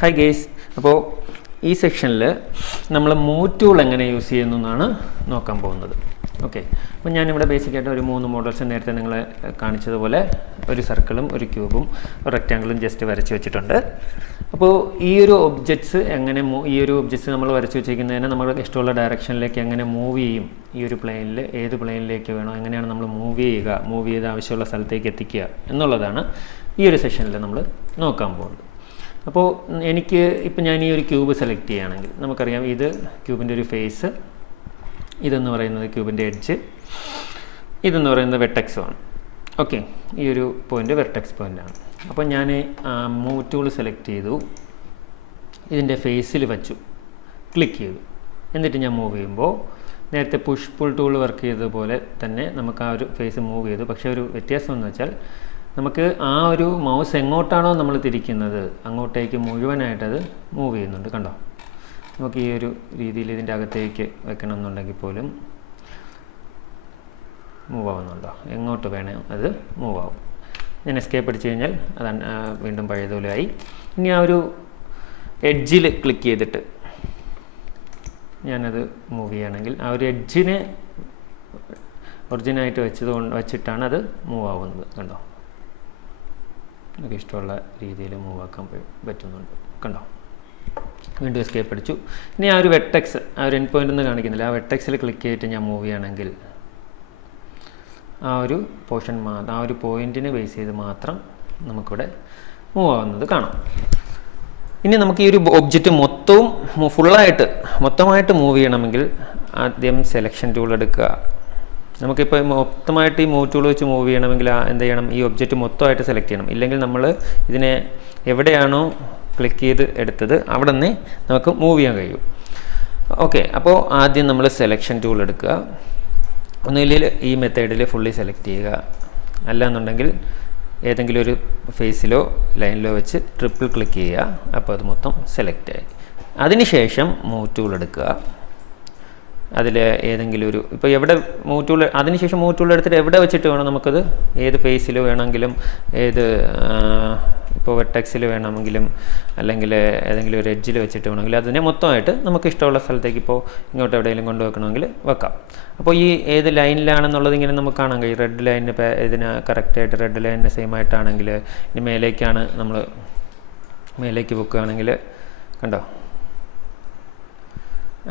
Hi guys. അപ്പോൾ ഈ സെക്ഷനിൽ നമ്മൾ മൂവ് ടൂൾ എങ്ങനെ യൂസ് ചെയ്യുന്നു എന്നാണ് നോക്കാൻ പോകുന്നത്. ഓക്കെ, അപ്പോൾ ഞാനിവിടെ ബേസിക്കായിട്ട് ഒരു 3 മോഡൽസ് നേരത്തെ നിങ്ങളെ കാണിച്ചതുപോലെ ഒരു സർക്കിളും ഒരു ക്യൂബും ഒരു റെക്റ്റാങ്കിളും ജസ്റ്റ് വരച്ച് വെച്ചിട്ടുണ്ട്. അപ്പോൾ ഈ ഒരു ഒബ്ജക്ട്സ് എങ്ങനെ ഈ ഒരു ഒബ്ജക്ട്സ് നമ്മൾ വരച്ച് വെച്ചിരിക്കുന്നതിന് നമുക്ക് ഇഷ്ടമുള്ള ഡയറക്ഷനിലേക്ക് എങ്ങനെ മൂവ് ചെയ്യും, ഈ ഒരു പ്ലെയിനിൽ ഏത് പ്ലെയിനിലേക്ക് വേണോ എങ്ങനെയാണ് നമ്മൾ മൂവ് ചെയ്ത് ആവശ്യമുള്ള സ്ഥലത്തേക്ക് എത്തിക്കുക എന്നുള്ളതാണ് ഈ ഒരു സെഷനിൽ നമ്മൾ നോക്കാൻ പോകുന്നത്. അപ്പോൾ ഇപ്പം ഞാൻ ഈ ഒരു ക്യൂബ് സെലക്ട് ചെയ്യുകയാണെങ്കിൽ നമുക്കറിയാം ഇത് ക്യൂബിൻ്റെ ഒരു ഫേസ്, ഇതെന്ന് പറയുന്നത് ക്യൂബിൻ്റെ എഡ്ജ്, ഇതെന്ന് പറയുന്നത് വെർട്ടെക്സുമാണ്. ഓക്കെ, ഈ ഒരു പോയിൻ്റ് വെർട്ടെക്സ് പോയിൻ്റാണ്. അപ്പോൾ ഞാൻ മൂവ് ടൂൾ സെലക്ട് ചെയ്തു, ഇതിൻ്റെ ഫേസിൽ വച്ചു, ക്ലിക്ക് ചെയ്തു. എന്നിട്ട് ഞാൻ മൂവ് ചെയ്യുമ്പോൾ നേരത്തെ പുഷ് പുൾ ടൂൾ വർക്ക് ചെയ്തതുപോലെ തന്നെ നമുക്ക് ആ ഒരു ഫേസ് മൂവ് ചെയ്തു. പക്ഷേ ഒരു വ്യത്യാസം എന്ന് വെച്ചാൽ നമുക്ക് ആ ഒരു മൗസ് എങ്ങോട്ടാണോ നമ്മൾ തിരിക്കുന്നത് അങ്ങോട്ടേക്ക് മുഴുവനായിട്ടത് മൂവ് ചെയ്യുന്നുണ്ട്. കണ്ടോ, നമുക്ക് ഈ ഒരു രീതിയിൽ ഇതിൻ്റെ അകത്തേക്ക് വെക്കണം എന്നുണ്ടെങ്കിൽ പോലും മൂവ് ആവുന്നുണ്ടോ, എങ്ങോട്ട് വേണേ അത് മൂവ് ആവും. ഞാൻ എസ്കേപ്പ് അടിച്ച് കഴിഞ്ഞാൽ അതാണ് വീണ്ടും പഴയതുപോലെയായി. ഇനി ആ ഒരു എഡ്ജിൽ ക്ലിക്ക് ചെയ്തിട്ട് ഞാനത് മൂവ് ചെയ്യുകയാണെങ്കിൽ ആ ഒരു എഡ്ജിനെ ഒറിജിനായിട്ട് വെച്ചിട്ടാണ് അത് മൂവ് ആവുന്നത്. കണ്ടോ, നമുക്ക് ഇഷ്ടമുള്ള രീതിയിൽ മൂവ് ആക്കാൻ പറ്റുന്നുണ്ട്. കണ്ടോ, വീണ്ടും എസ്കേപ്പ് അടിച്ചു. ഇനി ആ ഒരു വെർട്ടെക്സ്, ആ ഒരു എൻഡ് പോയിൻ്റ് ഒന്നും കാണിക്കുന്നില്ല, ആ വെർട്ടെക്സിൽ ക്ലിക്ക് ചെയ്തിട്ട് ഞാൻ മൂവ് ചെയ്യുകയാണെങ്കിൽ ആ ഒരു പോർഷൻ ആ ഒരു പോയിൻറ്റിനെ ബേസ് ചെയ്ത് മാത്രം നമുക്കിവിടെ മൂവ് ആവുന്നത് കാണാം. ഇനി നമുക്ക് ഈ ഒരു ഒബ്ജക്റ്റ് മൊത്തമായിട്ട് മൂവ് ചെയ്യണമെങ്കിൽ ആദ്യം സെലക്ഷൻ ടൂൾ എടുക്കുക. നമുക്കിപ്പോൾ മൊത്തമായിട്ട് ഈ മൂവ് ടൂൾ വെച്ച് മൂവ് ചെയ്യണമെങ്കിൽ എന്ത് ചെയ്യണം, ഈ ഒബ്ജക്റ്റ് മൊത്തമായിട്ട് സെലക്ട് ചെയ്യണം. ഇല്ലെങ്കിൽ നമ്മൾ ഇതിനെ എവിടെയാണോ ക്ലിക്ക് ചെയ്ത് എടുത്തത് അവിടെ നിന്ന് നമുക്ക് മൂവ് ചെയ്യാൻ കഴിയും. ഓക്കെ, അപ്പോൾ ആദ്യം നമ്മൾ സെലക്ഷൻ ടൂൾ എടുക്കുക. ഒന്നുമില്ലെങ്കിൽ ഈ മെത്തേഡിൽ ഫുള്ളി സെലക്ട് ചെയ്യുക, അല്ലാന്നുണ്ടെങ്കിൽ ഏതെങ്കിലും ഒരു ഫേസിലോ ലൈനിലോ വെച്ച് ട്രിപ്പിൾ ക്ലിക്ക് ചെയ്യുക. അപ്പോൾ അത് മൊത്തം സെലക്ട് ആയി. അതിനുശേഷം മൂവ് ടൂൾ എടുക്കുക. അതിൽ ഏതെങ്കിലും ഒരു ഇപ്പോൾ എവിടെ മൂവ് ടൂൾ, അതിനുശേഷം മൂവ് ടൂൾ എടുത്തിട്ട് എവിടെ വെച്ചിട്ട് വേണം നമുക്കത്, ഏത് ഫേസിൽ വേണമെങ്കിലും, ഇപ്പോൾ വെർട്ടെക്സിൽ വേണമെങ്കിലും അല്ലെങ്കിൽ ഏതെങ്കിലും ഒരു എഡ്ജിൽ വെച്ചിട്ട് വേണമെങ്കിൽ അതിനെ മൊത്തമായിട്ട് നമുക്ക് ഇഷ്ടമുള്ള സ്ഥലത്തേക്ക് ഇപ്പോൾ ഇങ്ങോട്ട് എവിടെയെങ്കിലും കൊണ്ടുവെക്കണമെങ്കിൽ വെക്കാം. അപ്പോൾ ഈ ഏത് ലൈനിലാണെന്നുള്ളത് ഇങ്ങനെ നമുക്ക് കാണാൻ കഴിയും. റെഡ് ലൈനിന് ഇതിന് കറക്റ്റായിട്ട് റെഡ് ലൈനിന് സെയിം ആയിട്ടാണെങ്കിൽ ഇനി മേലേക്കാണ് നമ്മൾ മേലേക്ക് വെക്കുകയാണെങ്കിൽ കണ്ടോ,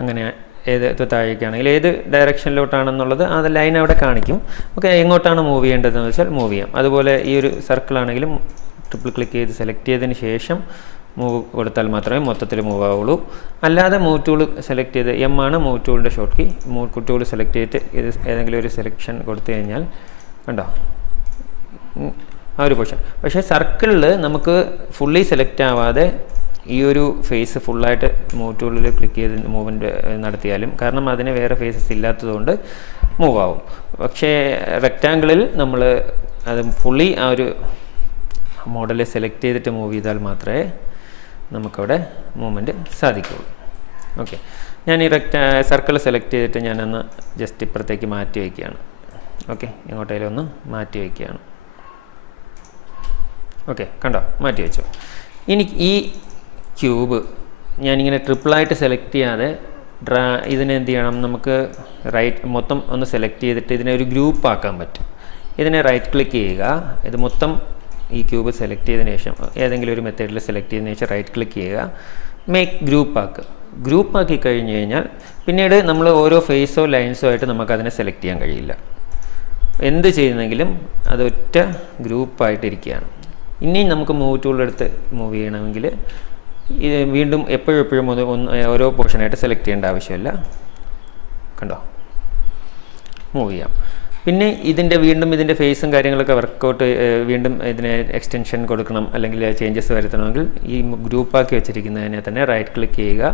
അങ്ങനെ ഏത് താഴേക്കാണെങ്കിൽ ഏത് ഡയറക്ഷനിലോട്ടാണെന്നുള്ളത് ആ ലൈൻ അവിടെ കാണിക്കും. ഓക്കെ, എങ്ങോട്ടാണ് മൂവ് ചെയ്യേണ്ടതെന്ന് വെച്ചാൽ മൂവ് ചെയ്യാം. അതുപോലെ ഈ ഒരു സർക്കിളാണെങ്കിലും ട്രിപ്പിൾ ക്ലിക്ക് ചെയ്ത് സെലക്ട് ചെയ്തതിന് ശേഷം മൂവ് കൊടുത്താൽ മാത്രമേ മൊത്തത്തിൽ മൂവ് ആവുള്ളൂ. അല്ലാതെ മൂവ് ടൂൾ സെലക്ട് ചെയ്ത് ആണ് മൂവ് ടൂളിൻ്റെ short key. Move tool select ചെയ്തിട്ട് ഇത് ഏതെങ്കിലും ഒരു സെലക്ഷൻ കൊടുത്തു കഴിഞ്ഞാൽ കണ്ടോ ആ ഒരു പൊസിഷൻ. പക്ഷേ സർക്കിളിൽ നമുക്ക് ഫുള്ളി സെലക്ട് ആവാതെ ഈ ഒരു ഫേസ് ഫുള്ളായിട്ട് മൂവ് ടൂളിൽ ക്ലിക്ക് ചെയ്ത് മൂവ്മെൻറ്റ് നടത്തിയാലും, കാരണം അതിന് വേറെ ഫേസസ് ഇല്ലാത്തതുകൊണ്ട് മൂവ് ആവും. പക്ഷേ റെക്റ്റാങ്കിളിൽ നമ്മൾ അത് ഫുള്ളി ആ ഒരു മോഡൽ സെലക്ട് ചെയ്തിട്ട് മൂവ് ചെയ്താൽ മാത്രമേ നമുക്കവിടെ മൂവ്മെൻറ്റ് സാധിക്കുകയുള്ളൂ. ഓക്കെ, ഞാൻ ഈ സർക്കിൾ സെലക്ട് ചെയ്തിട്ട് ഞാനൊന്ന് ജസ്റ്റ് ഇപ്പുറത്തേക്ക് മാറ്റി വയ്ക്കുകയാണ്. ഓക്കെ, ഇങ്ങോട്ടേലും ഒന്ന് മാറ്റി വയ്ക്കുകയാണ്. ഓക്കെ, കണ്ടോ, മാറ്റി വെച്ചു. ഇനി ഈ ക്യൂബ് ഞാനിങ്ങനെ ട്രിപ്പിളായിട്ട് സെലക്ട് ചെയ്യാതെ ഇതിനെ എന്ത് ചെയ്യണം, നമുക്ക് മൊത്തം ഒന്ന് സെലക്ട് ചെയ്തിട്ട് ഇതിനെ ഒരു ഗ്രൂപ്പ് ആക്കാൻ പറ്റും. ഇതിനെ റൈറ്റ് ക്ലിക്ക് ചെയ്യുക. ഇത് മൊത്തം ഈ ക്യൂബ് സെലക്ട് ചെയ്തതിന് ശേഷം ഏതെങ്കിലും ഒരു മെത്തേഡിൽ സെലക്ട് ചെയ്തതിന് ശേഷം റൈറ്റ് ക്ലിക്ക് ചെയ്യുക, മേക്ക് ഗ്രൂപ്പ് ആക്കുക. ഗ്രൂപ്പ് ആക്കി കഴിഞ്ഞ് കഴിഞ്ഞാൽ പിന്നീട് നമ്മൾ ഓരോ ഫേസോ ലൈൻസോ ആയിട്ട് നമുക്കതിനെ സെലക്ട് ചെയ്യാൻ കഴിയില്ല. എന്ത് ചെയ്യുന്നെങ്കിലും അത് ഒറ്റ ഗ്രൂപ്പായിട്ടിരിക്കുകയാണ്. ഇനി നമുക്ക് മൂവ് ടൂൾ എടുത്ത് മൂവ് ചെയ്യണമെങ്കിൽ ഇത് വീണ്ടും എപ്പോഴും ഓരോ പോർഷനായിട്ട് സെലക്ട് ചെയ്യേണ്ട ആവശ്യമില്ല. കണ്ടോ, മൂവ് ചെയ്യാം. പിന്നെ ഇതിൻ്റെ ഫേസും കാര്യങ്ങളൊക്കെ വർക്കൗട്ട് വീണ്ടും ഇതിന് എക്സ്റ്റൻഷൻ കൊടുക്കണം അല്ലെങ്കിൽ ചേഞ്ചസ് വരുത്തണമെങ്കിൽ ഈ ഗ്രൂപ്പാക്കി വെച്ചിരിക്കുന്നതിനെ തന്നെ റൈറ്റ് ക്ലിക്ക് ചെയ്യുക.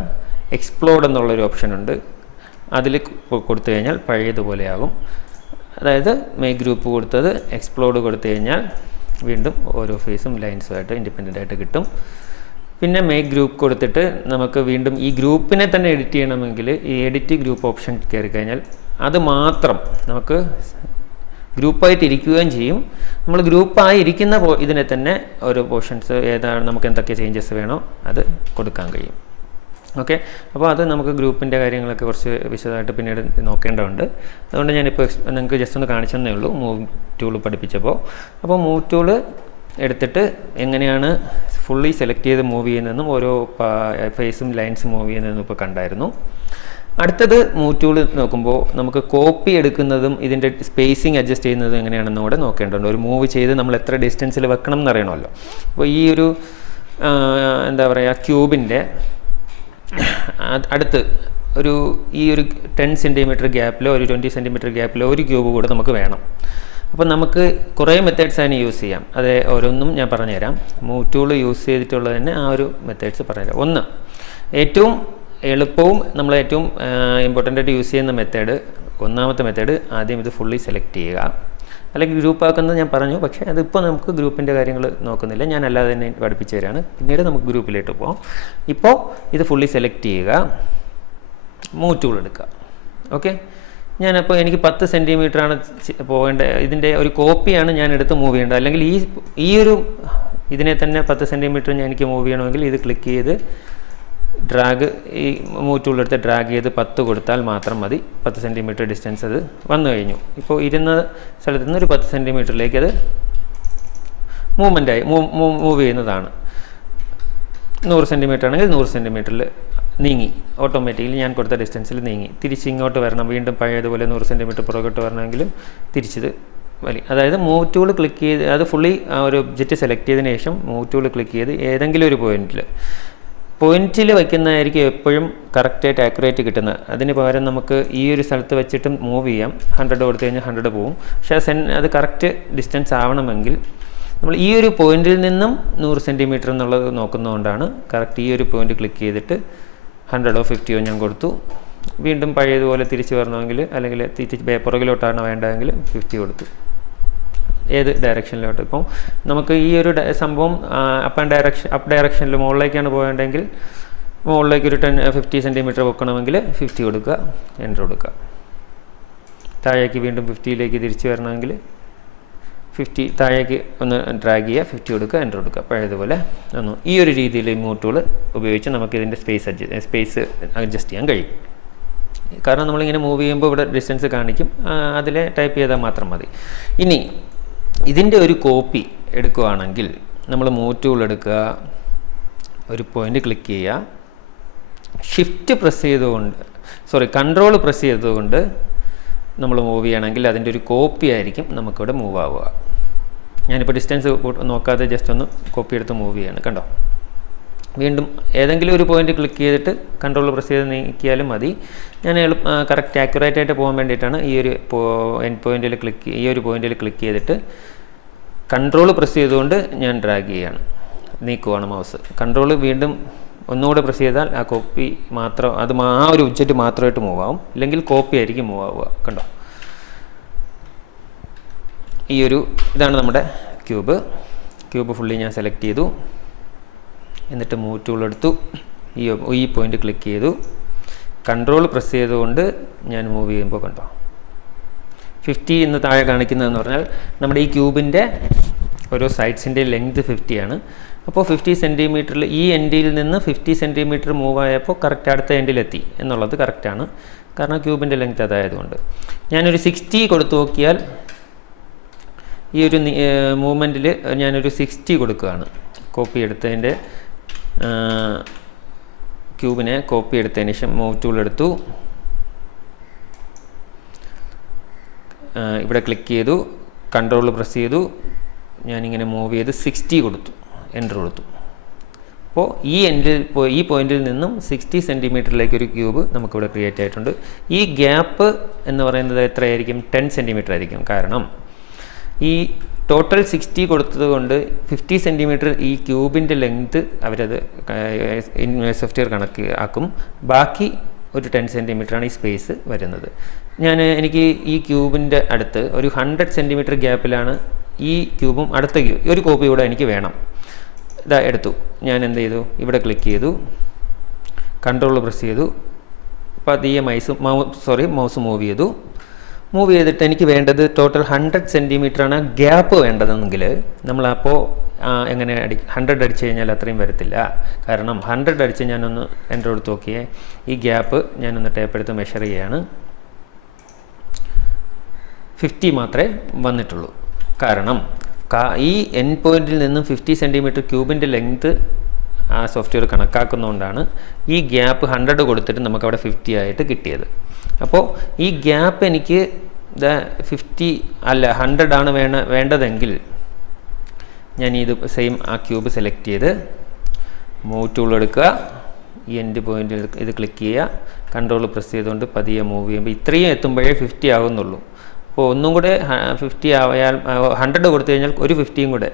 എക്സ്പ്ലോഡ് എന്നുള്ളൊരു ഓപ്ഷൻ ഉണ്ട്, അതിൽ കൊടുത്തു കഴിഞ്ഞാൽ പഴയതുപോലെയാകും. അതായത് മെയ് ഗ്രൂപ്പ് കൊടുത്തത് എക്സ്പ്ലോഡ് കൊടുത്തു കഴിഞ്ഞാൽ വീണ്ടും ഓരോ ഫേസും ലൈൻസുമായിട്ട് ഇൻഡിപെൻഡൻ്റ് ആയിട്ട് കിട്ടും. പിന്നെ മേക്ക് ഗ്രൂപ്പ് കൊടുത്തിട്ട് നമുക്ക് വീണ്ടും ഈ ഗ്രൂപ്പിനെ തന്നെ എഡിറ്റ് ചെയ്യണമെങ്കിൽ ഈ എഡിറ്റ് ഗ്രൂപ്പ് ഓപ്ഷൻ കയറി കഴിഞ്ഞാൽ അത് മാത്രം നമുക്ക് ഗ്രൂപ്പായിട്ട് ഇരിക്കുകയും ചെയ്യും. നമ്മൾ ഗ്രൂപ്പായി ഇരിക്കുന്ന ഇതിനെ തന്നെ ഓരോ പോർഷൻസ് ഏതാണ് നമുക്ക് എന്തൊക്കെ ചേഞ്ചസ് വേണോ അത് കൊടുക്കാൻ കഴിയും. ഓക്കെ, അപ്പോൾ അത് നമുക്ക് ഗ്രൂപ്പിൻ്റെ കാര്യങ്ങളൊക്കെ കുറച്ച് വിശദമായിട്ട് പിന്നീട് നോക്കേണ്ടതുണ്ട്. അതുകൊണ്ട് ഞാനിപ്പോൾ നിങ്ങൾക്ക് ജസ്റ്റ് ഒന്ന് കാണിച്ചെന്നേ ഉള്ളൂ മൂവ് ടൂൾ പഠിപ്പിച്ചപ്പോൾ. അപ്പോൾ മൂവ് ടൂൾ എടുത്തിട്ട് എങ്ങനെയാണ് ഫുള്ളി സെലക്ട് ചെയ്ത് മൂവ് ചെയ്യുന്നതെന്നും ഓരോ ഫേസും ലൈൻസ് മൂവ് ചെയ്യുന്നതെന്നും ഇപ്പോൾ കണ്ടായിരുന്നു. അടുത്തത് മൂവ് ടൂൾ നോക്കുമ്പോൾ നമുക്ക് കോപ്പി എടുക്കുന്നതും ഇതിൻ്റെ സ്പേസിങ് അഡ്ജസ്റ്റ് ചെയ്യുന്നതും എങ്ങനെയാണെന്നും കൂടെ നോക്കേണ്ടതുണ്ട്. ഒരു മൂവ് ചെയ്ത് നമ്മൾ എത്ര ഡിസ്റ്റൻസിൽ വെക്കണം എന്നറിയണമല്ലോ. അപ്പോൾ ഈ ഒരു എന്താ പറയുക ക്യൂബിൻ്റെ അടുത്ത് ഈ ഒരു 10 സെൻറ്റിമീറ്റർ ഗ്യാപ്പിലോ ഒരു 20 സെൻറ്റിമീറ്റർ ഗ്യാപ്പിലോ ഒരു ക്യൂബ് കൂടെ നമുക്ക് വേണം. അപ്പോൾ നമുക്ക് കുറേ മെത്തേഡ്സ് അതിന് യൂസ് ചെയ്യാം. അത് ഓരോന്നും ഞാൻ പറഞ്ഞുതരാം. മൂവ് ടൂൾ യൂസ് ചെയ്തിട്ടുള്ളത് തന്നെ ആ ഒരു മെത്തേഡ്സ് പറഞ്ഞുതരാം. ഒന്ന്, ഏറ്റവും എളുപ്പവും നമ്മൾ ഏറ്റവും ഇമ്പോർട്ടൻ്റ് ആയിട്ട് യൂസ് ചെയ്യുന്ന മെത്തേഡ്, ഒന്നാമത്തെ മെത്തേഡ്, ആദ്യം ഇത് ഫുള്ളി സെലക്ട് ചെയ്യുക. അല്ലെങ്കിൽ ഗ്രൂപ്പ് ആക്കുന്നത് ഞാൻ പറഞ്ഞു, പക്ഷേ അതിപ്പോൾ നമുക്ക് ഗ്രൂപ്പിൻ്റെ കാര്യങ്ങൾ നോക്കുന്നില്ല, ഞാൻ അല്ലാതെ തന്നെ പഠിപ്പിച്ചു തരാണ്. പിന്നീട് നമുക്ക് ഗ്രൂപ്പിലേക്ക് പോകാം. ഇപ്പോൾ ഇത് ഫുള്ളി സെലക്ട് ചെയ്യുക, മൂവ് ടൂൾ എടുക്കുക. ഓക്കെ, ഞാനപ്പോൾ എനിക്ക് 10 സെൻറ്റിമീറ്ററാണ് പോകേണ്ടത്. ഇതിൻ്റെ ഒരു കോപ്പിയാണ് ഞാൻ എടുത്ത് മൂവ് ചെയ്യേണ്ടത്. അല്ലെങ്കിൽ ഈ ഒരു ഇതിനെ തന്നെ 10 സെൻറ്റിമീറ്റർ ഞാൻ എനിക്ക് മൂവ് ചെയ്യണമെങ്കിൽ ഇത് ക്ലിക്ക് ചെയ്ത് ഡ്രാഗ്, ഈ മൂവ് ടൂൾ എടുത്ത് ഡ്രാഗ് ചെയ്ത് 10 കൊടുത്താൽ മാത്രം മതി. 10 സെൻറ്റിമീറ്റർ ഡിസ്റ്റൻസ് അത് വന്നു കഴിഞ്ഞു. ഇപ്പോൾ ഇരുന്ന സ്ഥലത്ത് നിന്ന് ഒരു 10 സെൻറ്റിമീറ്ററിലേക്ക് അത് മൂവ് ചെയ്യുന്നതാണ്. 100 സെൻറ്റിമീറ്റർ ആണെങ്കിൽ 100 സെൻറ്റിമീറ്ററിൽ നീങ്ങി, ഓട്ടോമാറ്റിക്കലി ഞാൻ കൊടുത്ത ഡിസ്റ്റൻസിൽ നീങ്ങി. തിരിച്ച് ഇങ്ങോട്ട് വരണം, വീണ്ടും പഴയതുപോലെ 100 സെൻറ്റിമീറ്റർ പുറകോട്ട് വരണമെങ്കിലും തിരിച്ചത് വലി. അതായത് മൂവ് ടൂൾ ക്ലിക്ക് ചെയ്ത് അത് ഫുള്ളി ഒരു ഒബ്ജക്റ്റ് സെലക്ട് ചെയ്തതിന് ശേഷം മൂവ് ടൂൾ ക്ലിക്ക് ചെയ്ത് ഏതെങ്കിലും ഒരു പോയിന്റിൽ വയ്ക്കുന്നതായിരിക്കും എപ്പോഴും കറക്റ്റായിട്ട് ആക്യുറേറ്റ് കിട്ടുന്നത്. അതിന് പകരം നമുക്ക് ഈ ഒരു സ്ഥലത്ത് വെച്ചിട്ട് മൂവ് ചെയ്യാം. 100 കൊടുത്തു കഴിഞ്ഞാൽ 100 പോവും. പക്ഷേ അത് കറക്റ്റ് ഡിസ്റ്റൻസ് ആവണമെങ്കിൽ നമ്മൾ ഈ ഒരു പോയിന്റിൽ നിന്നും 100 സെൻറ്റിമീറ്റർ എന്നുള്ളത് നോക്കുന്നതുകൊണ്ടാണ് കറക്റ്റ് ഈ ഒരു പോയിന്റ് ക്ലിക്ക് ചെയ്തിട്ട് 100 50 ഞാൻ കൊടുത്തു. വീണ്ടും പഴയതുപോലെ തിരിച്ച് വരണമെങ്കിൽ, അല്ലെങ്കിൽ പുറകിലോട്ടാണ് വേണ്ടതെങ്കിൽ 50 കൊടുത്തു. ഏത് ഡയറക്ഷനിലോട്ട്, ഇപ്പം നമുക്ക് ഈ ഒരു സംഭവം അപ്പ് ഡയറക്ഷനിൽ മുകളിലേക്കാണ് പോകേണ്ടതെങ്കിൽ മുകളിലേക്ക് ഒരു 50 സെൻറ്റിമീറ്റർ വെക്കണമെങ്കിൽ 50 കൊടുക്കുക, എൻ്റർ കൊടുക്കുക. താഴേക്ക് വീണ്ടും 50ലേക്ക് തിരിച്ച് വരണമെങ്കിൽ 50 താഴേക്ക് ഒന്ന് ഡ്രാഗ് ചെയ്യുക, 50 കൊടുക്കുക, എൻ്റർ കൊടുക്കുക. പഴയതുപോലെ ഈ ഒരു രീതിയിൽ മൂവ് ടൂൾ ഉപയോഗിച്ച് നമുക്ക് ഇതിൻ്റെ സ്പേസ് അഡ്ജസ്റ്റ് ചെയ്യാൻ കഴിയും. കാരണം നമ്മളിങ്ങനെ മൂവ് ചെയ്യുമ്പോൾ ഇവിടെ ഡിസ്റ്റൻസ് കാണിക്കും, അതിൽ ടൈപ്പ് ചെയ്താൽ മാത്രം മതി. ഇനി ഇതിൻ്റെ ഒരു കോപ്പി എടുക്കുകയാണെങ്കിൽ നമ്മൾ മൂവ് ടൂൾ എടുക്കുക, ഒരു പോയിൻ്റ് ക്ലിക്ക് ചെയ്യുക, കൺട്രോൾ പ്രസ് ചെയ്തുകൊണ്ട് നമ്മൾ മൂവ് ചെയ്യണമെങ്കിൽ അതിൻ്റെ ഒരു കോപ്പി ആയിരിക്കും നമുക്കിവിടെ മൂവ് ആവുക. ഞാനിപ്പോൾ ഡിസ്റ്റൻസ് നോക്കാതെ ജസ്റ്റ് ഒന്ന് കോപ്പി എടുത്ത് മൂവ് ചെയ്യാണ്, കണ്ടോ. വീണ്ടും ഏതെങ്കിലും ഒരു പോയിന്റ് ക്ലിക്ക് ചെയ്തിട്ട് കൺട്രോൾ പ്രസ് ചെയ്ത് നീക്കിയാലും മതി. ഞാൻ കറക്റ്റ് ആക്യുറേറ്റ് ആയിട്ട് പോകാൻ വേണ്ടിയിട്ടാണ് ഈ ഒരു പോയിന്റിൽ ക്ലിക്ക് ചെയ്തിട്ട് കൺട്രോൾ പ്രസ് ചെയ്തുകൊണ്ട് ഞാൻ ഡ്രാഗ് ചെയ്യാണ്, നീക്കുവാണ് മൗസ്. കൺട്രോൾ വീണ്ടും ഒന്നുകൂടെ പ്രസ് ചെയ്താൽ ആ കോപ്പി മാത്രം, ആ ഒരു ഒബ്ജക്റ്റ് മാത്രമായിട്ട് മൂവ് ആവും, ഇല്ലെങ്കിൽ കോപ്പി ആയിരിക്കും മൂവ് ആവുക, കണ്ടോ. ഇതാണ് നമ്മുടെ ക്യൂബ് ഫുള്ളി ഞാൻ സെലക്ട് ചെയ്തു. എന്നിട്ട് മൂവ് ടൂൾ എടുത്തു, ഈ പോയിന്റ് ക്ലിക്ക് ചെയ്തു, കൺട്രോൾ പ്രസ് ചെയ്തുകൊണ്ട് ഞാൻ മൂവ് ചെയ്യുമ്പോൾ കണ്ടോ 50 എന്ന് താഴെ കാണിക്കുന്നതെന്ന് പറഞ്ഞാൽ നമ്മുടെ ഈ ക്യൂബിൻ്റെ ഓരോ സൈഡ്സിൻ്റെ ലെങ്ത് 50 ആണ്. അപ്പോൾ 50 സെൻറ്റിമീറ്ററിൽ ഈ എൻഡിൽ നിന്ന് 50 സെൻറ്റിമീറ്റർ മൂവ് ആയപ്പോൾ കറക്റ്റ് അടുത്ത എൻഡിലെത്തി എന്നുള്ളത് കറക്റ്റാണ്. കാരണം ക്യൂബിൻ്റെ ലെങ്ത് അതായതുകൊണ്ട് ഞാനൊരു 60 കൊടുത്തു നോക്കിയാൽ ഈ ഒരു മൂവ്മെൻറ്റിൽ ഞാനൊരു 60 കൊടുക്കുകയാണ്. കോപ്പി എടുത്തതിൻ്റെ ക്യൂബിനെ കോപ്പി എടുത്തതിന് ശേഷം മൂവ് ടൂൾ എടുത്തു, ഇവിടെ ക്ലിക്ക് ചെയ്തു, കൺട്രോൾ പ്രസ് ചെയ്തു, ഞാനിങ്ങനെ മൂവ് ചെയ്ത് 60 കൊടുത്തു, എൻ്റർ കൊടുത്തു. അപ്പോൾ ഈ പോയിന്റിൽ നിന്നും 60 സെൻറ്റിമീറ്ററിലേക്ക് ഒരു ക്യൂബ് നമുക്കിവിടെ ക്രിയേറ്റ് ആയിട്ടുണ്ട്. ഈ ഗ്യാപ്പ് എന്ന് പറയുന്നത് എത്രയായിരിക്കും? 10 സെൻറ്റിമീറ്റർ ആയിരിക്കും. കാരണം ഈ ടോട്ടൽ 60 കൊടുത്തത് കൊണ്ട് 50 സെൻറ്റിമീറ്റർ ഈ ക്യൂബിൻ്റെ ലെങ്ത് അവരത് സോഫ്റ്റ്വെയർ കണക്ക് ആക്കും. ബാക്കി ഒരു 10 സെൻറ്റിമീറ്ററാണ് ഈ സ്പേസ് വരുന്നത്. എനിക്ക് ഈ ക്യൂബിൻ്റെ അടുത്ത് ഒരു 100 സെൻറ്റിമീറ്റർ ഗ്യാപ്പിലാണ് ഈ ക്യൂബും അടുത്ത ഒരു കോപ്പി കൂടെ എനിക്ക് വേണം. ഇതാ എടുത്തു, ഞാൻ എന്ത് ചെയ്തു, ഇവിടെ ക്ലിക്ക് ചെയ്തു, കൺട്രോൾ പ്രസ് ചെയ്തു, പതിയെ മൗസ് മൂവ് ചെയ്തു. മൂവ് ചെയ്തിട്ട് എനിക്ക് വേണ്ടത് ടോട്ടൽ 100 സെൻറ്റിമീറ്ററാണ് ഗ്യാപ്പ് വേണ്ടതെങ്കിൽ നമ്മളപ്പോൾ എങ്ങനെ 100 അടിച്ച് കഴിഞ്ഞാൽ അത്രയും വരത്തില്ല. കാരണം 100 അടിച്ച് ഞാനൊന്ന് എൻ്റെ അടുത്ത് നോക്കിയേ, ഈ ഗ്യാപ്പ് ഞാനൊന്ന് ടേപ്പ് എടുത്ത് മെഷർ ചെയ്യുകയാണ്. 50 മാത്രമേ വന്നിട്ടുള്ളൂ. കാരണം ഈ എൻ പോയിന്റിൽ നിന്നും 50 സെൻറ്റിമീറ്റർ ക്യൂബിൻ്റെ ലെങ്ത് ആ സോഫ്റ്റ്വെയർ കണക്കാക്കുന്നതുകൊണ്ടാണ് ഈ ഗ്യാപ്പ് 100 കൊടുത്തിട്ട് നമുക്കവിടെ 50 ആയിട്ട് കിട്ടിയത്. അപ്പോൾ ഈ ഗ്യാപ്പ് എനിക്ക് 50 അല്ല 100 ആണ് വേണ്ടതെങ്കിൽ ഞാൻ ഇത് സെയിം ആ ക്യൂബ് സെലക്ട് ചെയ്ത് മൂവ് ടൂൾ എടുക്കുക, ഈ എൻഡ് പോയിന്റിൽ ഇത് ക്ലിക്ക് ചെയ്യുക, കൺട്രോൾ പ്രസ് ചെയ്തുകൊണ്ട് പതിയെ മൂവ് ചെയ്യുമ്പോൾ ഇത്രയും എത്തുമ്പോഴേ 50 ആകുന്നുള്ളൂ. അപ്പോൾ ഒന്നും കൂടെ 50 ആയാൽ 100 കൊടുത്തു കഴിഞ്ഞാൽ ഒരു 50യും കൂടെ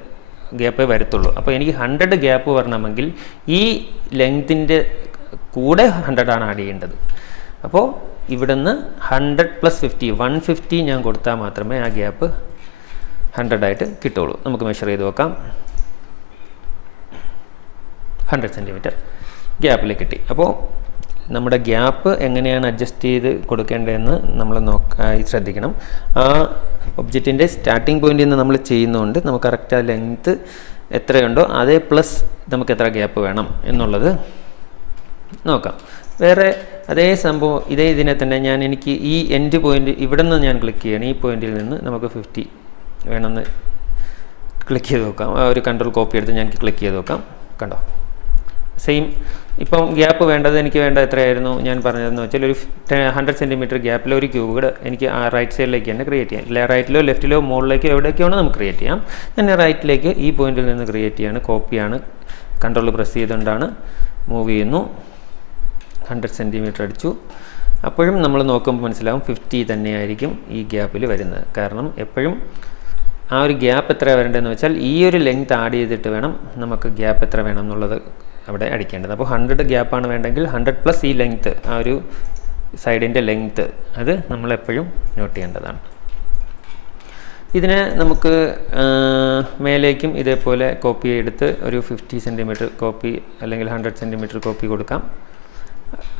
ഗ്യാപ്പേ വരത്തുള്ളൂ. അപ്പോൾ എനിക്ക് 100 ഗ്യാപ്പ് വരണമെങ്കിൽ ഈ ലെങ്തിൻ്റെ കൂടെ 100 ആണ് ആഡ് ചെയ്യേണ്ടത്. അപ്പോൾ ഇവിടുന്ന് 100 + 50 150 ഞാൻ കൊടുത്താൽ മാത്രമേ ആ ഗ്യാപ്പ് 100 ആയിട്ട് കിട്ടുള്ളൂ. നമുക്ക് മെഷർ ചെയ്ത് നോക്കാം. 100 സെൻറ്റിമീറ്റർ ഗ്യാപ്പിൽ കിട്ടി. അപ്പോൾ നമ്മുടെ ഗ്യാപ്പ് എങ്ങനെയാണ് അഡ്ജസ്റ്റ് ചെയ്ത് കൊടുക്കേണ്ടതെന്ന് നമ്മൾ ശ്രദ്ധിക്കണം. ആ ഒബ്ജക്റ്റിൻ്റെ സ്റ്റാർട്ടിംഗ് പോയിന്റിൽ നിന്ന് നമ്മൾ ചെയ്യുന്നതുകൊണ്ട് നമുക്ക് കറക്റ്റ് ആ ലെങ്ത്ത് എത്രയുണ്ടോ അതേ പ്ലസ് നമുക്ക് എത്ര ഗ്യാപ്പ് വേണം എന്നുള്ളത് നോക്കാം. വേറെ അതേ സംഭവം ഇതിനെ തന്നെ എനിക്ക് ഈ എൻഡ് പോയിന്റ് ഇവിടെ നിന്ന് ഞാൻ ക്ലിക്ക് ചെയ്യണം. ഈ പോയിന്റിൽ നിന്ന് നമുക്ക് 50 വേണമെന്ന് ക്ലിക്ക് ചെയ്ത് നോക്കാം. ഒരു കൺട്രോൾ കോപ്പി എടുത്ത് ഞാൻ ക്ലിക്ക് ചെയ്ത് നോക്കാം. കണ്ടോ, സെയിം. ഇപ്പം ഗ്യാപ്പ് വേണ്ടത് എനിക്ക് എത്രയായിരുന്നു ഞാൻ പറഞ്ഞതെന്ന് വെച്ചാൽ ഒരു 100 സെൻറ്റിമീറ്റർ ഗ്യാപ്പിൽ ഒരു ക്യൂബ് കൂടെ എനിക്ക് ആ റൈറ്റ് സൈഡിലേക്ക് തന്നെ ക്രിയേറ്റ് ചെയ്യാം. റൈറ്റിലോ ലെഫ്റ്റിലോ മുകളിലേക്കോ എവിടേക്കാണോ നമുക്ക് ക്രിയേറ്റ് ചെയ്യാം. ഞാൻ റൈറ്റിലേക്ക് ഈ പോയിന്റിൽ നിന്ന് ക്രിയേറ്റ് ചെയ്യാണ്. കോപ്പിയാണ്, കൺട്രോൾ പ്രസ് ചെയ്തുകൊണ്ടാണ് മൂവ് ചെയ്യുന്നു. 100 സെൻറ്റിമീറ്റർ അടിച്ചു. അപ്പോഴും നമ്മൾ നോക്കുമ്പോൾ മനസ്സിലാവും 50 തന്നെയായിരിക്കും ഈ ഗ്യാപ്പിൽ വരുന്നത്. കാരണം എപ്പോഴും ആ ഒരു ഗ്യാപ്പ് എത്ര വരേണ്ടതെന്ന് വെച്ചാൽ ഈ ഒരു ലെങ്ത് ആഡ് ചെയ്തിട്ട് വേണം നമുക്ക് ഗ്യാപ്പ് എത്ര വേണം എന്നുള്ളത് അവിടെ അടിക്കേണ്ടത്. അപ്പോൾ 100 ഗ്യാപ്പാണ് വേണ്ടെങ്കിൽ 100 + ഈ ലെങ്ത്ത്, ആ ഒരു സൈഡിൻ്റെ ലെങ്ത്ത്, അത് നമ്മളെപ്പോഴും നോട്ട് ചെയ്യേണ്ടതാണ്. ഇതിനെ നമുക്ക് മേലേക്കും ഇതേപോലെ കോപ്പി എടുത്ത് ഒരു 50 സെൻറ്റിമീറ്റർ കോപ്പി അല്ലെങ്കിൽ 100 സെൻറ്റിമീറ്റർ കോപ്പി കൊടുക്കാം.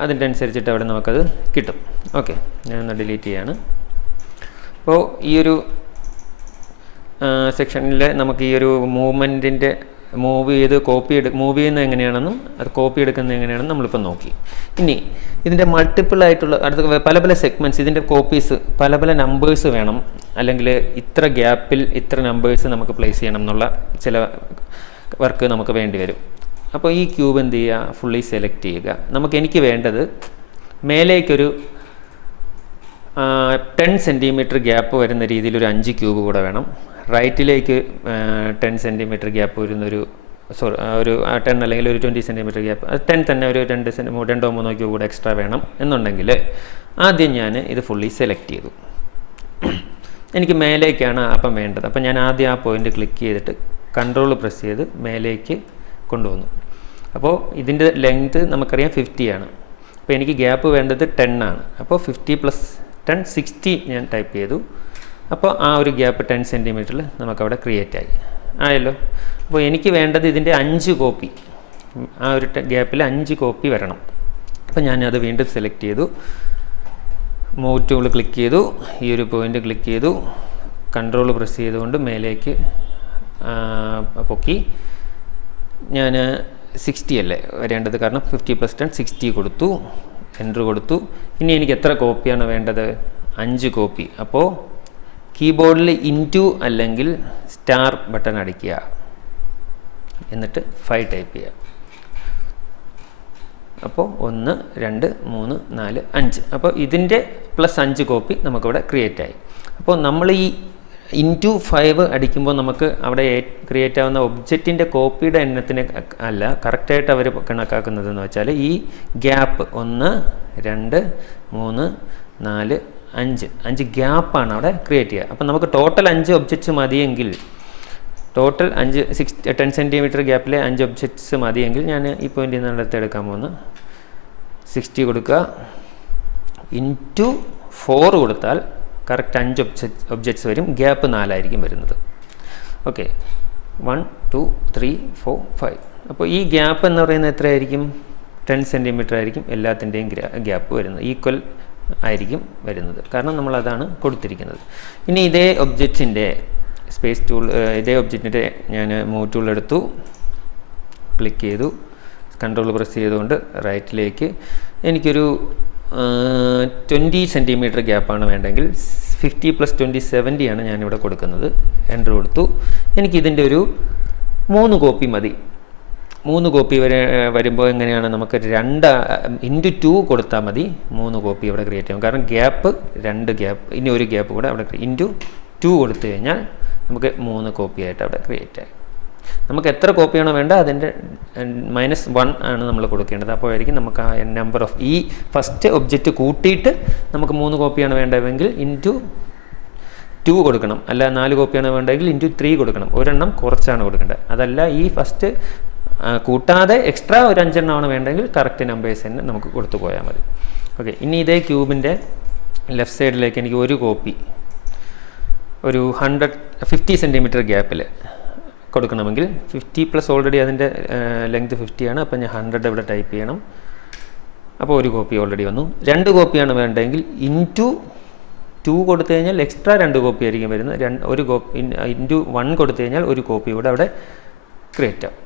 അതിൻ്റെ അനുസരിച്ചിട്ട് അവിടെ നമുക്കത് കിട്ടും. ഓക്കെ, ഞാനൊന്ന് ഡിലീറ്റ് ചെയ്യാണ്. അപ്പോൾ ഈ ഒരു സെക്ഷനിൽ നമുക്ക് ഈ ഒരു മൂവ്മെൻറ്റിൻ്റെ മൂവ് ചെയ്യുന്നത് എങ്ങനെയാണെന്നും അത് കോപ്പി എടുക്കുന്നത് എങ്ങനെയാണെന്നും നമ്മളിപ്പോൾ നോക്കി. ഇനി ഇതിൻ്റെ മൾട്ടിപ്പിളായിട്ടുള്ള അടുത്ത പല സെഗ്മെൻറ്റ്സ്, ഇതിൻ്റെ കോപ്പീസ് പല നമ്പേഴ്സ് വേണം, അല്ലെങ്കിൽ ഇത്ര ഗ്യാപ്പിൽ ഇത്ര നമ്പേഴ്സ് നമുക്ക് പ്ലേസ് ചെയ്യണം എന്നുള്ള ചില വർക്ക് നമുക്ക് വേണ്ടി വരും. അപ്പോൾ ഈ ക്യൂബ് എന്ത് ചെയ്യുക, ഫുള്ളി സെലക്ട് ചെയ്യുക. എനിക്ക് വേണ്ടത് മേലേക്കൊരു 10 സെൻറ്റിമീറ്റർ ഗ്യാപ്പ് വരുന്ന രീതിയിൽ ഒരു 5 ക്യൂബ് കൂടെ വേണം. റൈറ്റിലേക്ക് 10 സെൻറ്റിമീറ്റർ ഗ്യാപ്പ് വരുന്നൊരു ഒരു 10 അല്ലെങ്കിൽ ഒരു 20 സെൻറ്റിമീറ്റർ ഗ്യാപ്പ്, 10 തന്നെ ഒരു 2-3 ക്യൂബ് കൂടെ എക്സ്ട്രാ വേണം എന്നുണ്ടെങ്കിൽ ആദ്യം ഞാൻ ഇത് ഫുള്ളി സെലക്ട് ചെയ്തു. എനിക്ക് മേലേക്കാണ് അപ്പം വേണ്ടത്. അപ്പം ഞാൻ ആദ്യം ആ പോയിൻ്റ് ക്ലിക്ക് ചെയ്തിട്ട് കൺട്രോൾ പ്രസ് ചെയ്ത് മേലേക്ക് കൊണ്ടുവന്നു. അപ്പോൾ ഇതിൻ്റെ ലെങ്ത് നമുക്കറിയാം 50 ആണ്. അപ്പോൾ എനിക്ക് ഗ്യാപ്പ് വേണ്ടത് 10 ആണ്. അപ്പോൾ 50 + 10 60 ഞാൻ ടൈപ്പ് ചെയ്തു. അപ്പോൾ ആ ഒരു ഗ്യാപ്പ് 10 സെൻറ്റിമീറ്ററിൽ നമുക്കവിടെ ക്രിയേറ്റ് ആയല്ലോ. അപ്പോൾ എനിക്ക് വേണ്ടത് ഇതിൻ്റെ 5 കോപ്പി, ആ ഒരു ഗ്യാപ്പിൽ 5 കോപ്പി വരണം. അപ്പോൾ ഞാനത് വീണ്ടും സെലക്ട് ചെയ്തു, മൂവ് ടൂൾ ക്ലിക്ക് ചെയ്തു, ഈ ഒരു പോയിൻ്റ് ക്ലിക്ക് ചെയ്തു, കൺട്രോൾ പ്രസ് ചെയ്തുകൊണ്ട് മേലേക്ക് പൊക്കി. ഞാൻ 60 അല്ലേ വരേണ്ടത്, കാരണം 50 + 10 60 കൊടുത്തു, എൻ്റർ കൊടുത്തു. ഇനി എനിക്ക് എത്ര കോപ്പിയാണ് വേണ്ടത്, 5 കോപ്പി. അപ്പോൾ കീബോർഡിൽ ഇൻറ്റു അല്ലെങ്കിൽ സ്റ്റാർ ബട്ടൺ അടിക്കുക, എന്നിട്ട് 5 ടൈപ്പ് ചെയ്യുക. അപ്പോൾ 1 2 3 4 5. അപ്പോൾ ഇതിൻ്റെ +5 കോപ്പി നമുക്കിവിടെ ക്രിയേറ്റ് ആയി. അപ്പോൾ നമ്മൾ ഈ ഇൻറ്റു 5 അടിക്കുമ്പോൾ നമുക്ക് അവിടെ ക്രിയേറ്റ് ആവുന്ന ഒബ്ജക്റ്റിൻ്റെ കോപ്പിയുടെ എണ്ണത്തിന് അല്ല കറക്റ്റായിട്ട് അവർ കണക്കാക്കുന്നതെന്ന് വെച്ചാൽ ഈ ഗ്യാപ്പ് 1 2 3 4 5 ഗ്യാപ്പാണ് അവിടെ ക്രിയേറ്റ് ചെയ്യുക. അപ്പോൾ നമുക്ക് ടോട്ടൽ 5 ഒബ്ജക്റ്റ്സ് മതിയെങ്കിൽ, ടോട്ടൽ 10 സെൻറ്റിമീറ്റർ ഗ്യാപ്പിലെ 5 ഒബ്ജക്റ്റ്സ് മതിയെങ്കിൽ ഞാൻ ഈ പോയിൻ്റിൽ നിന്ന് എടുക്കാൻ പോകുന്നു. 60 കൊടുക്കുക, ഇൻറ്റു 4 കൊടുത്താൽ കറക്റ്റ് 5 ഒബ്ജക്റ്റ്സ് വരും. ഗ്യാപ്പ് 4 ആയിരിക്കും വരുന്നത്. ഓക്കെ, 1 2 3 4 5. അപ്പോൾ ഈ ഗ്യാപ്പ് എന്ന് പറയുന്നത് എത്രയായിരിക്കും, 10 സെൻറ്റിമീറ്റർ ആയിരിക്കും എല്ലാത്തിൻ്റെയും ഗ്യാപ്പ് വരുന്നത്. ഈക്വൽ ആയിരിക്കും വരുന്നത്, കാരണം നമ്മളതാണ് കൊടുത്തിരിക്കുന്നത്. ഇനി ഇതേ ഒബ്ജക്റ്റിൻ്റെ സ്പേസ് ടൂൾ, ഇതേ ഒബ്ജക്റ്റിൻ്റെ ഞാൻ മൂവ് ടൂൾ എടുത്തു, ക്ലിക്ക് ചെയ്തു, കൺട്രോൾ പ്രസ് ചെയ്തുകൊണ്ട് റൈറ്റിലേക്ക് എനിക്കൊരു 20 സെൻറ്റിമീറ്റർ ഗ്യാപ്പാണ് വേണ്ടെങ്കിൽ 50 + 20 70 ആണ് ഞാനിവിടെ കൊടുക്കുന്നത്. എൻ്റർ കൊടുത്തു. എനിക്കിതിൻ്റെ ഒരു 3 കോപ്പി മതി. 3 കോപ്പി വരുമ്പോൾ എങ്ങനെയാണ്, നമുക്ക് 2 × 2 കൊടുത്താൽ മതി. 3 കോപ്പി ഇവിടെ ക്രിയേറ്റ് ചെയ്യും, കാരണം ഗ്യാപ്പ് 2 ഗ്യാപ്പ്, ഇനി ഒരു ഗ്യാപ്പ് കൂടെ അവിടെ ×2 കൊടുത്തു കഴിഞ്ഞാൽ നമുക്ക് 3 കോപ്പി ആയിട്ട് അവിടെ ക്രിയേറ്റ് ആയി. നമുക്ക് എത്ര കോപ്പിയാണോ വേണ്ട അതിൻ്റെ -1 ആണ് നമ്മൾ കൊടുക്കേണ്ടത്. അപ്പോഴായിരിക്കും നമുക്ക് ആ നമ്പർ ഓഫ് ഈ ഫസ്റ്റ് ഒബ്ജക്റ്റ് കൂട്ടിയിട്ട് നമുക്ക് 3 കോപ്പിയാണ് വേണ്ടതെങ്കിൽ ×2 കൊടുക്കണം, അല്ല 4 കോപ്പിയാണ് വേണ്ടതെങ്കിൽ ×3 കൊടുക്കണം. ഒരെണ്ണം കുറച്ചാണ് കൊടുക്കേണ്ടത്. അതല്ല ഈ ഫസ്റ്റ് കൂട്ടാതെ എക്സ്ട്രാ ഒരു 5 എണ്ണമാണ് വേണ്ടെങ്കിൽ കറക്റ്റ് നമ്പേഴ്സ് തന്നെ നമുക്ക് കൊടുത്തു പോയാൽ മതി. ഓക്കെ, ഇനി ഇതേ ക്യൂബിൻ്റെ ലെഫ്റ്റ് സൈഡിലേക്ക് എനിക്ക് ഒരു കോപ്പി ഒരു 50 സെൻറ്റിമീറ്റർ ഗ്യാപ്പിൽ കൊടുക്കണമെങ്കിൽ 50 + ഓൾറെഡി അതിൻ്റെ ലെങ്ത് 50 ആണ്. അപ്പോൾ ഞാൻ 100 ഇവിടെ ടൈപ്പ് ചെയ്യണം. അപ്പോൾ ഒരു കോപ്പി ഓൾറെഡി വന്നു. 2 കോപ്പിയാണ് വേണ്ടതെങ്കിൽ ×2 കൊടുത്തു കഴിഞ്ഞാൽ എക്സ്ട്രാ 2 കോപ്പി ആയിരിക്കും വരുന്നത്. ഒരു കോപ്പി ×1 കൊടുത്തു കഴിഞ്ഞാൽ ഒരു കോപ്പി കൂടെ അവിടെ ക്രിയേറ്റ് ആവും.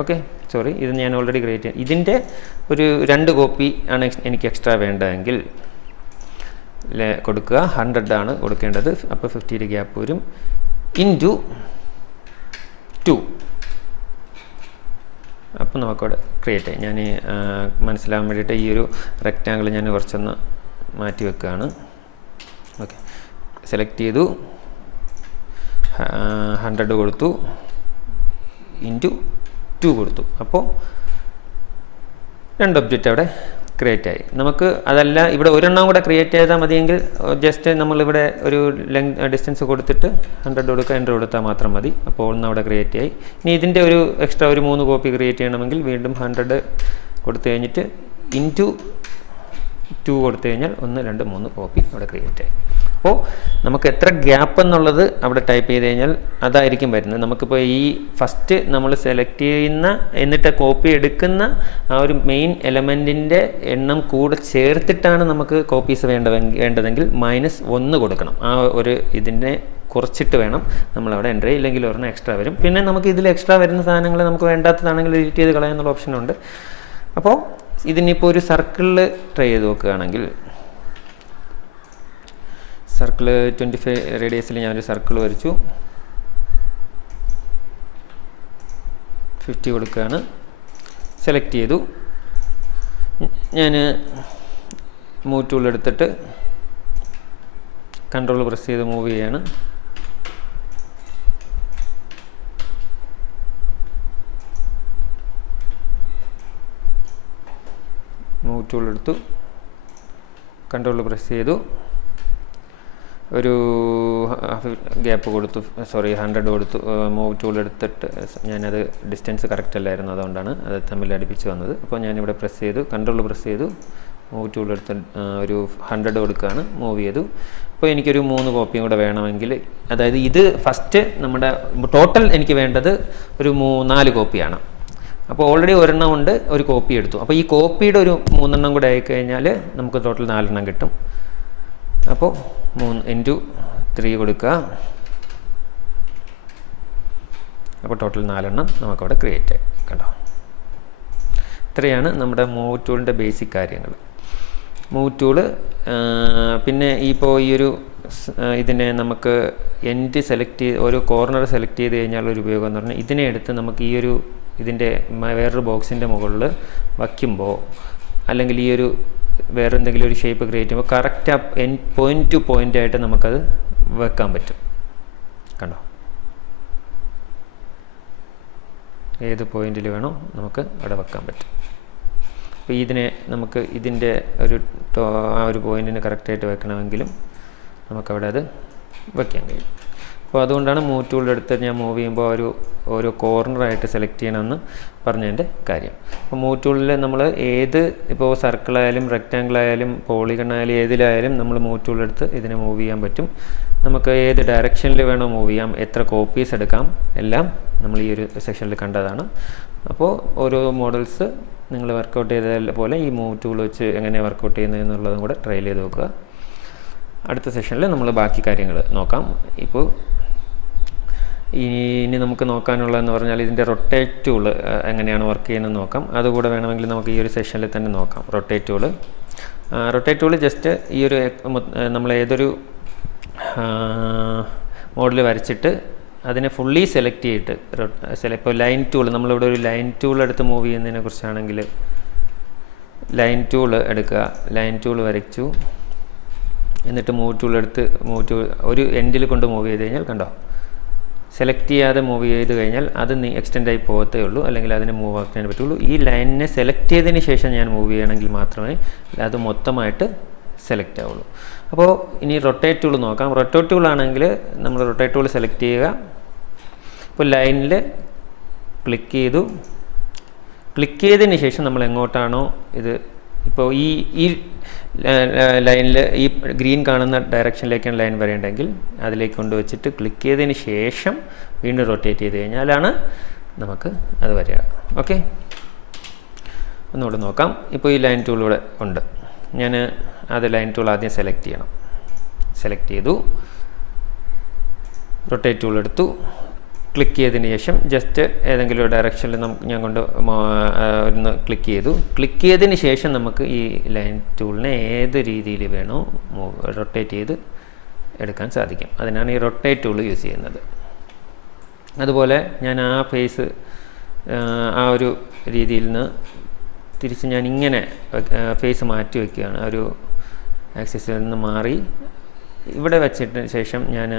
ഓക്കെ, സോറി, ഇത് ഞാൻ ഓൾറെഡി ക്രിയേറ്റ് ചെയ്യാം. ഇതിൻ്റെ ഒരു 2 കോപ്പി ആണ് എനിക്ക് എക്സ്ട്രാ വേണ്ടതെങ്കിൽ കൊടുക്കുക. 100 ആണ് കൊടുക്കേണ്ടത്. അപ്പോൾ 50 ഗ്യാപ്പ് വരും. ×2 അപ്പോൾ നമുക്കവിടെ ക്രിയേറ്റ് ആയി. ഞാൻ മനസ്സിലാകാൻ വേണ്ടിയിട്ട് ഈ ഒരു റെക്റ്റാങ്കിൾ ഞാൻ കുറച്ചൊന്ന് മാറ്റി വെക്കുകയാണ്. ഓക്കെ, സെലക്ട് ചെയ്തു, 100 കൊടുത്തു, ×2 കൊടുത്തു. അപ്പോൾ 2 ഒബ്ജക്റ്റ് അവിടെ ക്രിയേറ്റ് ആയി. നമുക്ക് അതല്ല ഇവിടെ ഒരെണ്ണം കൂടെ ക്രിയേറ്റ് ചെയ്താൽ മതിയെങ്കിൽ ജസ്റ്റ് നമ്മളിവിടെ ഒരു ഡിസ്റ്റൻസ് കൊടുത്തിട്ട് 100 കൊടുക്കുക, എൻ്റർ കൊടുത്താൽ മാത്രം മതി. അപ്പോൾ ഒന്ന് അവിടെ ക്രിയേറ്റ് ആയി. ഇനി ഇതിൻ്റെ ഒരു എക്സ്ട്രാ ഒരു 3 കോപ്പി ക്രിയേറ്റ് ചെയ്യണമെങ്കിൽ വീണ്ടും 100 കൊടുത്തു കഴിഞ്ഞിട്ട് ×2 കൊടുത്തു കഴിഞ്ഞാൽ 1 2 3 കോപ്പി അവിടെ ക്രിയേറ്റ് ആയി. അപ്പോൾ നമുക്ക് എത്ര ഗ്യാപ്പ് എന്നുള്ളത് അവിടെ ടൈപ്പ് ചെയ്ത് കഴിഞ്ഞാൽ അതായിരിക്കും വരുന്നത്. നമുക്കിപ്പോൾ ഈ ഫസ്റ്റ് നമ്മൾ സെലക്ട് ചെയ്യുന്ന എന്നിട്ട് കോപ്പി എടുക്കുന്ന ആ ഒരു മെയിൻ എലമെൻറ്റിൻ്റെ എണ്ണം കൂടെ ചേർത്തിട്ടാണ് നമുക്ക് കോപ്പീസ് വേണ്ടതെങ്കിൽ -1 കൊടുക്കണം. ആ ഒരു ഇതിനെ കുറച്ചിട്ട് വേണം നമ്മളവിടെ എൻ്റർ ചെയ്യുക, ഇല്ലെങ്കിൽ ഒരെണ്ണം എക്സ്ട്രാ വരും. പിന്നെ നമുക്ക് ഇതിൽ എക്സ്ട്രാ വരുന്ന സാധനങ്ങൾ നമുക്ക് വേണ്ടാത്തതാണെങ്കിൽ ഡിലീറ്റ് ചെയ്ത് കളയാനുള്ള ഓപ്ഷനുണ്ട്. അപ്പോൾ ഇതിനിപ്പോൾ ഒരു സർക്കിളിൽ ട്രൈ ചെയ്ത് നോക്കുകയാണെങ്കിൽ, സർക്കിൾ 25 റേഡിയസിൽ ഞാനൊരു സർക്കിൾ വരച്ചു, 50 കൊടുക്കുകയാണ്, സെലക്ട് ചെയ്തു. ഞാൻ മൂവ് ടൂൾ എടുത്തിട്ട് കൺട്രോൾ പ്രസ് ചെയ്ത് മൂവ് ചെയ്യാണ്. മൂവ് ടൂൾ എടുത്തു, കൺട്രോൾ പ്രസ് ചെയ്തു, ഒരു ഗ്യാപ്പ് കൊടുത്തു, സോറി 100 കൊടുത്തു. മൂവ് ടൂൾ എടുത്തിട്ട് ഞാനത് ഡിസ്റ്റൻസ് കറക്റ്റ് അല്ലായിരുന്നു, അതുകൊണ്ടാണ് അത് തമ്മിൽ അടുപ്പിച്ച് വന്നത്. അപ്പോൾ ഞാനിവിടെ പ്രസ് ചെയ്തു, കൺട്രോൾ പ്രസ് ചെയ്തു, മൂവ് ടൂൾ എടുത്ത് ഒരു 100 കൊടുക്കുകയാണ്, മൂവ് ചെയ്തു. അപ്പോൾ എനിക്കൊരു 3 കോപ്പിയും കൂടെ വേണമെങ്കിൽ, അതായത് ഇത് ഫസ്റ്റ് നമ്മുടെ ടോട്ടൽ എനിക്ക് വേണ്ടത് ഒരു 4 കോപ്പിയാണ്. അപ്പോൾ ഓൾറെഡി ഒരെണ്ണം ഉണ്ട്, ഒരു കോപ്പി എടുത്തു. അപ്പോൾ ഈ കോപ്പിയുടെ ഒരു 3 എണ്ണം കൂടെ ആയിക്കഴിഞ്ഞാൽ നമുക്ക് ടോട്ടൽ 4 എണ്ണം കിട്ടും. അപ്പോൾ 3 × 3 കൊടുക്കുക. അപ്പോൾ ടോട്ടൽ 4 എണ്ണം നമുക്കവിടെ ക്രിയേറ്റ് ആയി. കണ്ടോ, ഇത്രയാണ് നമ്മുടെ മൂവ് ടൂളിൻ്റെ ബേസിക് കാര്യങ്ങൾ. മൂവ് ടൂള് പിന്നെ ഇപ്പോൾ ഈ ഒരു ഇതിനെ നമുക്ക് എൻഡ് സെലക്ട് ചെയ്ത് ഓരോ കോർണർ സെലക്ട് ചെയ്ത് കഴിഞ്ഞാൽ ഒരു ഉപയോഗം എന്ന് പറഞ്ഞാൽ ഇതിനെ എടുത്ത് നമുക്ക് ഈ ഒരു ഇതിൻ്റെ വേറൊരു ബോക്സിൻ്റെ മുകളിൽ വയ്ക്കുമ്പോൾ, അല്ലെങ്കിൽ ഈ ഒരു വേറെ എന്തെങ്കിലും ഒരു ഷേപ്പ് ക്രിയേറ്റ് ചെയ്യുമ്പോൾ കറക്റ്റ് ആ പോയിൻ്റ് ടു പോയിൻ്റ് ആയിട്ട് നമുക്കത് വെക്കാൻ പറ്റും. കണ്ടോ, ഏത് പോയിന്റിൽ വേണോ നമുക്ക് അവിടെ വെക്കാൻ പറ്റും. അപ്പോൾ ഇതിനെ നമുക്ക് ഇതിൻ്റെ ആ ഒരു പോയിന്റിന് കറക്റ്റായിട്ട് വെക്കണമെങ്കിലും നമുക്കവിടെ അത് വയ്ക്കാൻ കഴിയും. അപ്പോൾ അതുകൊണ്ടാണ് മൂവ് ടൂൾ എടുത്ത് ഞാൻ മൂവ് ചെയ്യുമ്പോൾ ഓരോ കോർണറായിട്ട് സെലക്ട് ചെയ്യണമെന്ന് പറഞ്ഞതിൻ്റെ കാര്യം. അപ്പോൾ മൂവ് ടൂളിൽ നമ്മൾ ഇപ്പോൾ സർക്കിളായാലും റെക്റ്റാങ്കിളായാലും പോളിഗണായാലും ഏതിലായാലും നമ്മൾ മൂവ് ടൂൾ എടുത്ത് ഇതിനെ മൂവ് ചെയ്യാൻ പറ്റും. നമുക്ക് ഏത് ഡയറക്ഷനിൽ വേണോ മൂവ് ചെയ്യാം, എത്ര കോപ്പീസ് എടുക്കാം, എല്ലാം നമ്മൾ ഈ ഒരു സെക്ഷനിൽ കണ്ടതാണ്. അപ്പോൾ ഓരോ മോഡൽസ് നിങ്ങൾ വർക്കൗട്ട് ചെയ്ത പോലെ ഈ മൂവ് ടൂൾ വെച്ച് എങ്ങനെ വർക്കൗട്ട് ചെയ്യുന്നത് എന്നുള്ളതും കൂടെ ട്രയൽ ചെയ്ത് നോക്കുക. അടുത്ത സെഷനിൽ നമ്മൾ ബാക്കി കാര്യങ്ങൾ നോക്കാം. ഇപ്പോൾ ഇനി നമുക്ക് നോക്കാനുള്ളതെന്ന് പറഞ്ഞാൽ ഇതിൻ്റെ റൊട്ടേറ്റ് ടൂൾ എങ്ങനെയാണ് വർക്ക് ചെയ്യുന്നത് നോക്കാം. അതുകൂടെ വേണമെങ്കിൽ നമുക്ക് ഈ ഒരു സെഷനിൽ തന്നെ നോക്കാം. റൊട്ടേറ്റ് ടൂൾ ജസ്റ്റ് ഈ ഒരു നമ്മൾ ഏതൊരു മോഡൽ വരച്ചിട്ട് അതിനെ ഫുള്ളി സെലക്ട് ചെയ്തിട്ട് ഇപ്പോൾ ലൈൻ ടൂൾ, നമ്മളിവിടെ ഒരു ലൈൻ ടൂൾ എടുത്ത് മൂവ് ചെയ്യുന്നതിനെ കുറിച്ചാണെങ്കിൽ ലൈൻ ടൂൾ എടുക്കുക, ലൈൻ ടൂൾ വരച്ചു, എന്നിട്ട് മൂവ് ടൂൾ എടുത്ത് ഒരു എൻഡിൽ കൊണ്ട് മൂവ് ചെയ്ത് കഴിഞ്ഞാൽ കണ്ടോ, സെലക്ട് ചെയ്യാതെ മൂവ് ചെയ്ത് കഴിഞ്ഞാൽ അത് എക്സ്റ്റെൻഡായി പോകത്തേ ഉള്ളൂ, അല്ലെങ്കിൽ അതിനെ മൂവ് ആക്കാൻ പറ്റുള്ളൂ. ഈ ലൈനിനെ സെലക്ട് ചെയ്തതിന് ശേഷം ഞാൻ മൂവ് ചെയ്യണമെങ്കിൽ മാത്രമേ അത് മൊത്തമായിട്ട് സെലക്ട് ആവുള്ളൂ. അപ്പോൾ ഇനി റൊട്ടേറ്റ് ടൂൾ നോക്കാം. റൊട്ടേറ്റ് ടൂൾ ആണെങ്കിൽ നമ്മൾ റൊട്ടേറ്റ് ടൂൾ സെലക്ട് ചെയ്യുക. ഇപ്പോൾ ലൈനിൽ ക്ലിക്ക് ചെയ്തതിന് ശേഷം നമ്മൾ എങ്ങോട്ടാണോ ഇത്, ഇപ്പോൾ ഈ ലൈനിൽ ഈ ഗ്രീൻ കാണുന്ന ഡയറക്ഷനിലേക്കാണ് ലൈൻ വരേണ്ടതെങ്കിൽ അതിലേക്ക് കൊണ്ടുവച്ചിട്ട് ക്ലിക്ക് ചെയ്തതിന് ശേഷം വീണ്ടും റൊട്ടേറ്റ് ചെയ്ത് കഴിഞ്ഞാലാണ് നമുക്ക് അത് വരിക. ഓക്കെ, ഒന്നുകൂടെ നോക്കാം. ഇപ്പോൾ ഈ ലൈൻ ടൂൾ ഇവിടെ ഉണ്ട്. ഞാൻ അത് ലൈൻ ടൂൾ ആദ്യം സെലക്ട് ചെയ്തു, റൊട്ടേറ്റ് ടൂൾ എടുത്തു, ക്ലിക്ക് ചെയ്തതിന് ശേഷം ജസ്റ്റ് ഏതെങ്കിലും ഒരു ഡയറക്ഷനിൽ ഞാൻ ഒന്ന് ക്ലിക്ക് ചെയ്തതിന് ശേഷം നമുക്ക് ഈ ലൈൻ ടൂളിനെ ഏത് രീതിയിൽ വേണോ റൊട്ടേറ്റ് ചെയ്ത് എടുക്കാൻ സാധിക്കും. അതിനാണ് ഈ റൊട്ടേറ്റ് ടൂൾ യൂസ് ചെയ്യുന്നത്. അതുപോലെ ഞാൻ ആ ഫേസ് ആ ഒരു രീതിയിൽ നിന്ന് തിരിച്ച് ഞാൻ ഇങ്ങനെ ഫേസ് മാറ്റി വയ്ക്കുകയാണ്. ഒരു ആക്സിസിൽ നിന്ന് മാറി ഇവിടെ വെച്ചിട്ട് ശേഷം ഞാൻ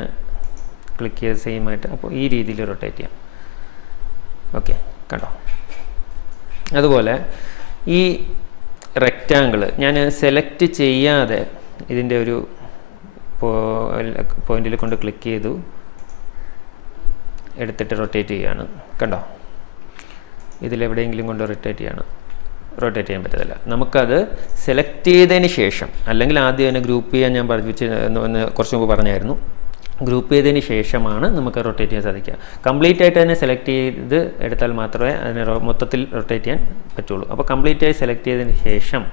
ക്ലിക്ക് ചെയ്ത് സെയിം ആയിട്ട് അപ്പോൾ ഈ രീതിയിൽ റൊട്ടേറ്റ് ചെയ്യാം. ഓക്കെ, കണ്ടോ. അതുപോലെ ഈ റെക്റ്റാങ്കിൾ ഞാൻ സെലക്ട് ചെയ്യാതെ ഇതിൻ്റെ ഒരു പോയിന്റിൽ കൊണ്ട് ക്ലിക്ക് ചെയ്തു എടുത്തിട്ട് റൊട്ടേറ്റ് ചെയ്യുകയാണ്. കണ്ടോ, ഇതിലെവിടെയെങ്കിലും കൊണ്ട് റൊട്ടേറ്റ് ചെയ്യാൻ പറ്റത്തില്ല. നമുക്കത് സെലക്ട് ചെയ്തതിന് ശേഷം, അല്ലെങ്കിൽ ആദ്യം തന്നെ ഗ്രൂപ്പ് ചെയ്യാൻ ഞാൻ കുറച്ച് മുമ്പ് പറഞ്ഞായിരുന്നു. ഗ്രൂപ്പ് ചെയ്തതിന് ശേഷമാണ് നമുക്ക് റൊട്ടേറ്റ് ചെയ്യാൻ സാധിക്കുക. കംപ്ലീറ്റ് ആയിട്ട് തന്നെ സെലക്ട് ചെയ്ത് എടുത്താൽ മാത്രമേ അതിനെ മൊത്തത്തിൽ റൊട്ടേറ്റ് ചെയ്യാൻ പറ്റുള്ളൂ. അപ്പോൾ കംപ്ലീറ്റ് ആയി സെലക്ട് ചെയ്തതിന് ശേഷം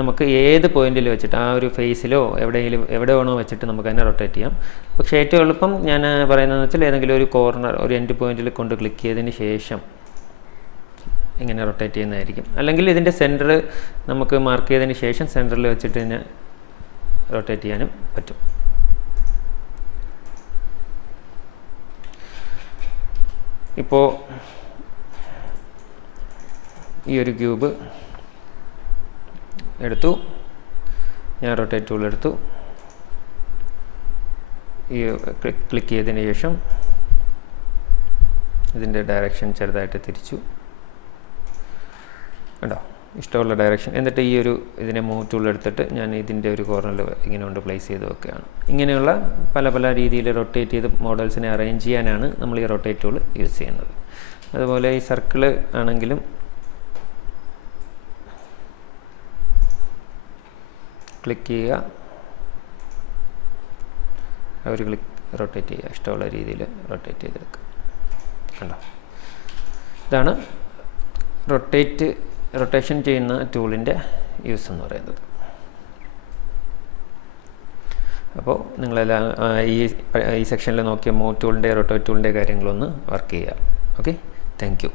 നമുക്ക് ഏത് പോയിന്റിൽ വെച്ചിട്ട് ആ ഒരു ഫേസിലോ എവിടെ വേണോ വെച്ചിട്ട് നമുക്ക് അതിനെ റൊട്ടേറ്റ് ചെയ്യാം. പക്ഷേ ഏറ്റവും എളുപ്പം ഞാൻ പറയുന്നതെന്ന് വെച്ചാൽ ഏതെങ്കിലും ഒരു കോർണർ, ഒരു എൻഡ് പോയിന്റിൽ കൊണ്ട് ക്ലിക്ക് ചെയ്തതിന് ശേഷം ഇങ്ങനെ റൊട്ടേറ്റ് ചെയ്യുന്നതായിരിക്കും. അല്ലെങ്കിൽ ഇതിൻ്റെ സെൻറ്റർ നമുക്ക് മാർക്ക് ചെയ്തതിന് ശേഷം സെൻറ്ററിൽ വെച്ചിട്ട് ഇതിനെ റൊട്ടേറ്റ് ചെയ്യാനും പറ്റും. ഇപ്പോൾ ഈ ഒരു ക്യൂബ് എടുത്തു, ഞാൻ റൊട്ടേറ്റ് ടൂൾ എടുത്തു, ഈ ക്ലിക്ക് ചെയ്തതിന് ശേഷം ഇതിൻ്റെ ഡയറക്ഷൻ ചെറുതായിട്ട് തിരിച്ചു, കണ്ടോ, ഇഷ്ടമുള്ള ഡയറക്ഷൻ. എന്നിട്ട് ഈ ഒരു ഇതിനെ മൂവ് ടൂൾ എടുത്തിട്ട് ഞാൻ ഇതിൻ്റെ ഒരു കോർണറിൽ ഇങ്ങനെ കൊണ്ട് പ്ലേസ് ചെയ്ത് വെക്കുകയാണ്. ഇങ്ങനെയുള്ള പല രീതിയിൽ റൊട്ടേറ്റ് ചെയ്ത് മോഡൽസിനെ അറേഞ്ച് ചെയ്യാനാണ് നമ്മൾ ഈ റൊട്ടേറ്റ് ടൂൾ യൂസ് ചെയ്യുന്നത്. അതുപോലെ ഈ സർക്കിൾ ആണെങ്കിലും ക്ലിക്ക് ചെയ്യുക, ഒരു ക്ലിക്ക് റൊട്ടേറ്റ് ചെയ്യുക, ഇഷ്ടമുള്ള രീതിയിൽ റൊട്ടേറ്റ് ചെയ്തെടുക്കുക. കണ്ടോ, ഇതാണ് റൊട്ടേഷൻ ചെയ്യുന്ന ടൂളിൻ്റെ യൂസ് എന്ന് പറയുന്നത്. അപ്പോൾ നിങ്ങളെല്ലാം ഈ സെക്ഷനിൽ നോക്കിയ മൂവ് ടൂളിൻ്റെ റൊട്ടേറ്റ് ടൂളിൻ്റെ കാര്യങ്ങളൊന്ന് വർക്ക് ചെയ്യുക. Okay, thank you.